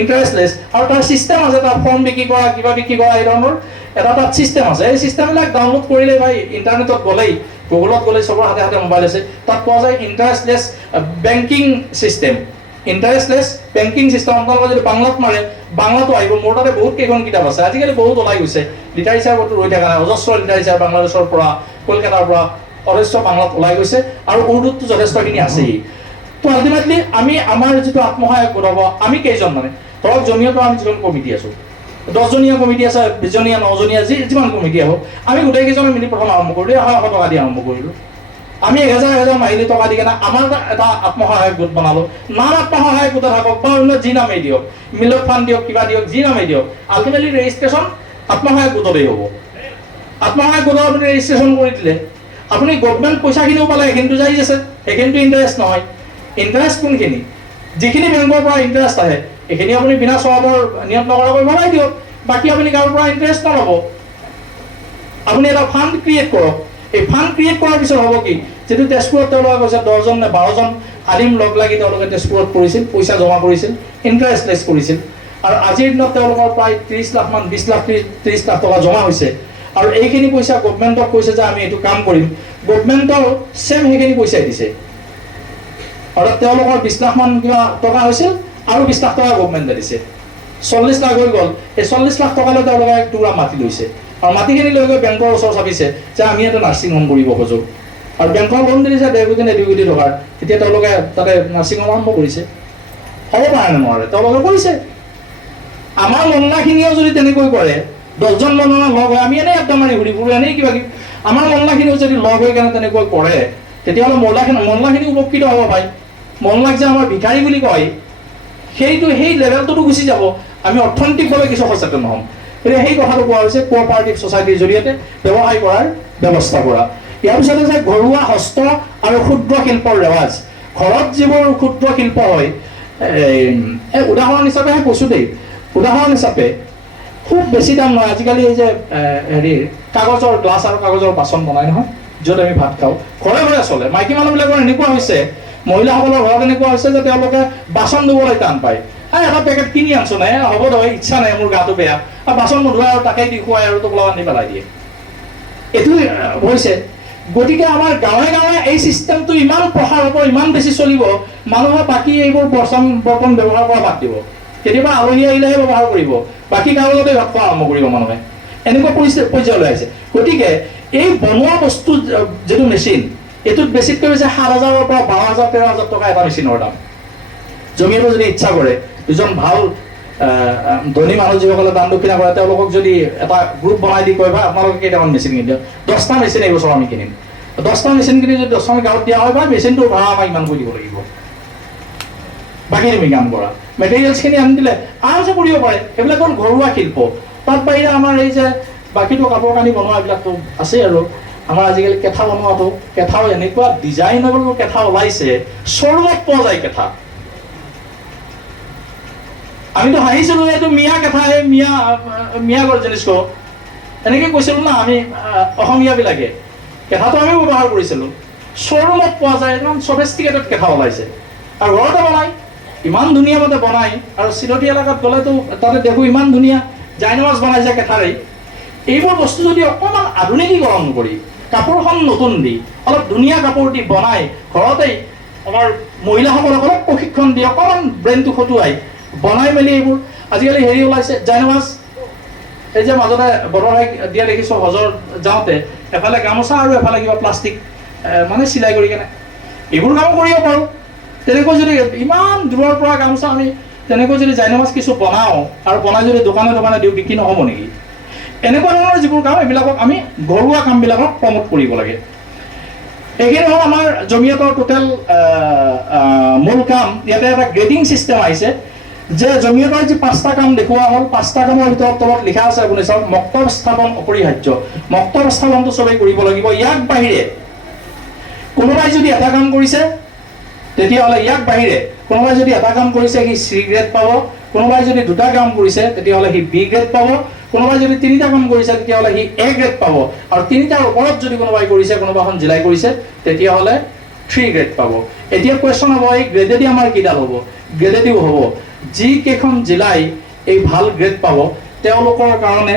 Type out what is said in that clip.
ইণ্টাৰেষ্টলেছ, আৰু তাৰ ছিষ্টেম আছে, তাৰ ফৰ্ম বিক্ৰী কৰা, কিবা বিক্ৰী কৰা, এই ধৰণৰ এটা তাত ছিষ্টেম আছে। এই ছিষ্টেমবিলাক ডাউনলোড কৰিলে বা ইণ্টাৰনেটত গ'লেই, গুগলত গ'লেই, চবৰ হাতে হাতে মোবাইল আছে, তাত পোৱা যায় ইণ্টাৰেষ্টলেছ বেংকিং ছিষ্টেম, ইণ্টাৰেষ্টলেছ বেংকিং ছিষ্টেম। আপোনালোকে যদি বাংলাত মাৰে, বাংলাতো আহিব। মোৰ তাতে বহুত কেইখন কিতাপ আছে, আজিকালি বহুত ওলাই গৈছে, লিটাৰেচাৰতো ৰৈ থকা নাই, অজস্ৰ লিটাৰেচাৰ বাংলাদেশৰ পৰা, কলকাতাৰ পৰা অজস্ৰ বাংলাত ওলাই গৈছে, আৰু উৰ্দুততো যথেষ্টখিনি আছেই। তো আল্টিমেটলি আমি আমাৰ যিটো আত্মসহায়ক গোট হ'ব, আমি কেইজন মানে, ধৰক জমিয়তৰ আমি যিজন কমিটি আছোঁ, 10জনীয়া কমিটি আছে, 20জনীয়া, 9জনীয়া, যিমান কমিটি আহক, আমি গোটেইকেইজনে মিলি প্ৰথম আৰম্ভ কৰিলোঁ, 100 টকা দি আৰম্ভ কৰিলোঁ। আমি 1000 মাহিলী টকা দি কেনে আমাৰ এটা আত্মসহায়ক গোট বনালোঁ। নাম আত্মসহায়ক গোটে থাকক বা অন্য যি নামেই দিয়ক, মিলক ফাণ্ড দিয়ক, কিবা দিয়ক, যি নামেই দিয়ক, আল্টিমেটলি ৰেজিষ্ট্ৰেশ্যন আত্মসহায়ক গোটতেই হ'ব। আত্মসহায়ক গোটত আপুনি ৰেজিষ্ট্ৰেশ্যন কৰি দিলে, আপুনি গভৰ্ণমেণ্ট পইচাখিনিও পালে, সেইখিনিতো যাই আছে, সেইখিনিতো ইণ্টাৰেষ্ট নহয়। ইণ্টাৰেষ্ট কোনখিনি? যিখিনি বেংকৰ পৰা ইণ্টাৰেষ্ট আহে, এইখিনি আপুনি বিনা স্বভাৱৰ নিয়ম নকৰাকৈ ভৰাই দিয়ক, বাকী আপুনি কাৰোৰ পৰা ইণ্টাৰেষ্ট নল'ব। আপুনি এটা ফাণ্ড ক্ৰিয়েট কৰক। এই ফাণ্ড ক্ৰিয়েট কৰাৰ পিছত হ'ব কি, যিটো তেজপুৰত তেওঁলোকে কৈছে 10জন নে 12জন আলিম লগ লাগি তেওঁলোকে তেজপুৰত কৰিছিল, পইচা জমা কৰিছিল, ইণ্টাৰেষ্টলেছ কৰিছিল, আৰু আজিৰ দিনত তেওঁলোকৰ প্ৰায় 30 লাখ মান, 20 লাখ 30 লাখ টকা জমা হৈছে। আৰু এইখিনি পইচা গভৰ্ণমেণ্টক কৈছে যে আমি এইটো কাম কৰিম, গভৰ্ণমেণ্টৰ ছেম সেইখিনি পইচাই দিছে। অৰ্থাৎ তেওঁলোকৰ 20 লাখ মান কিবা টকা হৈছিল, আৰু 20 লাখ টকা গভৰ্ণমেণ্টে দিছে, 40 লাখ হৈ গ'ল। এই 40 লাখ টকালৈ তেওঁলোকে এক টুকুৰা মাটি লৈছে, আৰু মাটিখিনি লৈ গৈ বেংকৰ ওচৰত চাপিছে যে আমি এটা নাৰ্ছিং হোম কৰিব খোজোঁ, আৰু বেংকৰ লোন দিছে 1.5 কোটি নে 2 কোটি টকাৰ। তেতিয়া তেওঁলোকে তাতে নাৰ্ছিং হোম আৰম্ভ কৰিছে। হ'ব পাৰে নে নোৱাৰে? তেওঁলোকে কৰিছে। আমাৰ মহল্লাখিনিও যদি তেনেকৈ কৰে, 10জন মহল্লা লগ হৈ, আমি এনেই আড্ডা মাৰি ঘূৰি ফুৰোঁ, এনেই কিবা কিবি, আমাৰ মহল্লাখিনিও যদি লগ হৈ কেনে তেনেকৈ কৰে, তেতিয়াহ'লে মহল্লাখিনি উপকৃত হ'ব পায়। মহল্লাক যে আমাৰ ভিখাৰী বুলি কয়, সেই লেভেলটোতো গুচি যাব, আমি অৰ্থনৈতিকভাৱে কিছু সচেতন হ'ম। গতিকে সেই কথাটো কোৱা হৈছে কোঅপাৰেটিভ ছ'চাইটিৰ জৰিয়তে ব্যৱসায় কৰাৰ ব্যৱস্থা কৰা। ইয়াৰ পিছতে যে ঘৰুৱা হস্ত আৰু ক্ষুদ্ৰ শিল্পৰ ৰেৱাজ, ঘৰত যিবোৰ ক্ষুদ্ৰ শিল্প হয়, উদাহৰণ হিচাপে কৈছোঁ দেই, উদাহৰণ হিচাপে খুব বেছি দাম নহয়, আজিকালি এই যে কাগজৰ গ্লাছ আৰু কাগজৰ বাচন বনাই নহয়, য'ত আমি ভাত খাওঁ, ঘৰে ঘৰে চলে। মাইকী মানুহবিলাকৰ এনেকুৱা হৈছে, মহিলাসকলৰ ঘৰত এনেকুৱা হৈছে যে তেওঁলোকে বাচন ধুবলৈ টান পায়। এটা পেকেট কিনি আনছো নাই, হ'ব দে, ইচ্ছা নাই, মোৰ গাটো বেয়া, আৰু বাচন নোধোৱাই আৰু তাকেই দি খুৱাই আৰু টোপোলা বান্ধি পেলাই দিয়ে। এইটো হৈছে। গতিকে আমাৰ গাঁৱে গাঁৱে এই ছিষ্টেমটো ইমান প্ৰসাৰ হ'ব, ইমান বেছি চলিব, মানুহে বাকী এইবোৰ বৰ্তন ব্যৱহাৰ কৰা বাদ দিব। কেতিয়াবা আলহী আহিলেহে ব্যৱহাৰ কৰিব, বাকী কাগজতে ভাত খোৱা আৰম্ভ কৰিব মানুহে। এনেকুৱা পৰ্যায়লৈ আহিছে। গতিকে এই বনোৱা বস্তু যিটো মেচিন, এইটোত বেছিতকৈ বেছি 7,000-ৰ পৰা 12,000, 13,000 টকা এটা মেচিনৰ দাম। জমিয়তে যদি ইচ্ছা কৰে, দুজন ভাল ধনী মানুহ যিসকলে দান দক্ষিণা কৰে, তেওঁলোকক যদি এটা গ্ৰুপ বনাই দি কয়, বা আপোনালোকে কেইটামান মেচিন কিনি দিয়ক, 10টা মেচিন এইবছৰ আমি কিনিম, 10টা মেচিন কিনি যদি 10খন গাঁৱত দিয়া হয়, বা মেচিনটোৰ ভাড়া আমাক ইমান কৰি দিব লাগিব, বাকী তুমি কাম কৰা, মেটেৰিয়েলছখিনি আনি দিলে আৰামছে কৰিব পাৰে। সেইবিলাক হ'ল ঘৰুৱা শিল্প। তাত বাহিৰে আমাৰ এই যে বাকীটো কাপোৰ কানি বনোৱা এইবিলাকতো আছেই। আৰু আমাৰ আজিকালি কেঁথা বনোৱাটো, কেঁথাও এনেকুৱা ডিজাইনেবল কেঁথা ওলাইছে, শ্ব'ৰুমত পোৱা যায় কেঁথা। আমিতো হাঁহিছিলোঁ, এইটো মিয়া কেঁথা, এই মিয়া জিনিছ এনেকৈ কৈছিলোঁ না আমি অসমীয়াবিলাকে। কেঁথাটো আমিও ব্যৱহাৰ কৰিছিলোঁ। শ্ব'ৰুমত পোৱা যায়, একদম ছফিষ্টিকেটেড কেঁথা ওলাইছে, আৰু ঘৰতে বনায়, ইমান ধুনীয়া মতে বনায়। আৰু চিলতি এলেকাত গ'লেতো তাতে দেখোঁ ইমান ধুনীয়া জাইনৱাজ বনাইছে কেঁথাৰেই। এইবোৰ বস্তু যদি অকণমান আধুনিকীকৰণ কৰি, কাপোৰখন নতুন দি, অলপ ধুনীয়া কাপোৰ দি বনাই, ঘৰতেই আমাৰ মহিলাসকলক প্ৰশিক্ষণ দি অকণমান ব্ৰেইনটো খটুৱাই বনাই মেলি এইবোৰ, আজিকালি হেৰি ওলাইছে জাইনৱাজ, এই যে মাজতে বৰহাই দিয়া দেখিছোঁ হজৰ যাওঁতে, এফালে গামোচা আৰু এফালে কিবা প্লাষ্টিক মানে চিলাই কৰি কেনে, এইবোৰ কামো কৰিব পাৰোঁ। তেনেকৈ যদি ইমান দূৰৰ পৰা গামোচা আমি তেনেকৈ যদি জাইনৱাজ কিছু বনাওঁ, আৰু বনাই যদি দোকানে দোকানে দিওঁ, বিক্ৰী নহ'ব নেকি? এনেকুৱা ধৰণৰ যিবোৰ কাম, এইবিলাকক আমি ঘৰুৱা কামবিলাকক প্ৰমোট কৰিব লাগে। এইখিনি হ'ল আমাৰ জমিয়তৰ টোটেল মূল কাম। ইয়াতে এটা গ্ৰেডিং ছিষ্টেম আহিছে, যে জমিয়তৰ যি 5টা কাম দেখুওৱা হ'ল, 5টা কামৰ ভিতৰত তলত লিখা আছে, আপুনি চাওক, মক্তব স্থাপন অপৰিহাৰ্য। মক্তব স্থাপনটো চবেই কৰিব লাগিব। ইয়াক বাহিৰে কোনোবাই যদি এটা কাম কৰিছে, তেতিয়াহ'লে ইয়াক বাহিৰে কোনোবাই যদি এটা কাম কৰিছে, সি C গ্ৰেড পাব। কোনোবাই যদি 2টা কাম কৰিছে, তেতিয়াহ'লে সি B গ্ৰেড পাব। কোনোবাই যদি 3টা কাম কৰিছে, তেতিয়াহ'লে সি A গ্ৰেড পাব। আৰু 3টাৰ ওপৰত যদি কোনোবাই কৰিছে, কোনোবাখন জিলাই কৰিছে, তেতিয়াহ'লে 3 গ্ৰেড পাব। এতিয়া কুৱেশ্যন হ'ব, এই গ্ৰেডেদি আমাৰ কিডাল হ'ব? গ্ৰেডেদিও হ'ব। যিকেইখন জিলাই এই ভাল গ্ৰেড পাব তেওঁলোকৰ কাৰণে